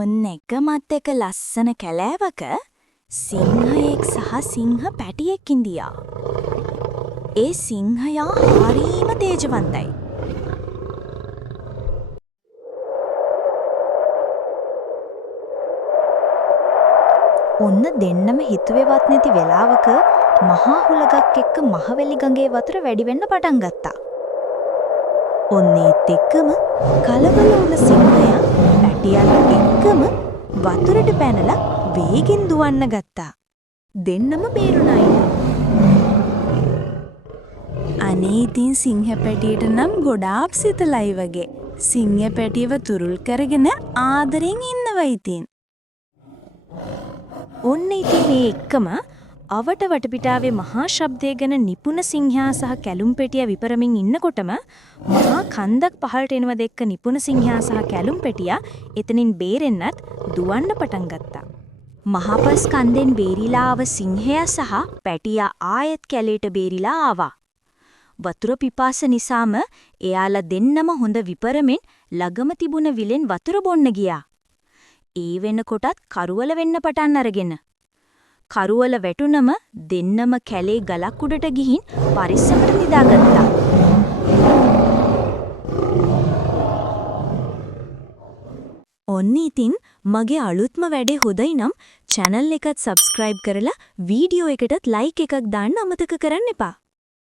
ඔන්න එකමත් එක ලස්සන කැලෑවක සිංහයෙක් සහ සිංහ පැටියෙක් ඉඳියා. ඒ සිංහයා හරීම තේජවන්තයි. ඔන්න දෙන්නම හිතුවේවත් නැති වෙලාවක මහා හුලඟක් එක්ක මහවැලි ගඟේ වතුර වැඩි වෙන්න පටන් ගත්තා. ඔන්නේත් එක්කම කලබල වුණ සිංහයා පැටියාට එක්කම වතුරට පැනලා වේගෙන් දුවන්න ගත්තා. දෙන්නම බේරුණා. අනේ ඉතින් සිංහ පැටියට නම් ගොඩාක් සිතලයි වගේ. සිංහ පැටියව තුරුල් කරගෙන ආදරෙන් ඉන්නවා ඉතින්. ඔන්න ඉතින් මේ එක්කම අවට වටපිටාවේ මහා ශබ්දය ගැන නිපුණ සිංහයා සහ කැලුම් පෙටියා විපරමින් ඉන්නකොටම මහා කන්දක් පහළට එනව දැක්ක නිපුණ සිංහයා සහ කැලුම් පෙටියා එතනින් බේරෙන්නත් දුවන්න පටන් ගත්තා. මහපස් කන්දෙන් බේරිලා ආව සිංහයා සහ පැටියා ආයෙත් කැලේට බේරිලා ආවා. වතුර පිපාස නිසාම එයාලා දෙන්නම හොඳ විපරමින් ළඟම තිබුණ විලෙන් වතුර බොන්න ගියා. ඒ වෙනකොටත් කරුවල වෙන්න පටන් අරගෙන කරුවල වැටුනම දෙන්නම කැලේ ගලක් උඩට ගිහින් පරිස්සමට නිදාගත්තා. ඔන්න ඉතින් මගේ අලුත්ම වැඩේ හොඳයි නම් channel එකත් subscribe කරලා වීඩියෝ එකටත් like එකක් දාන්න අමතක කරන්න එපා.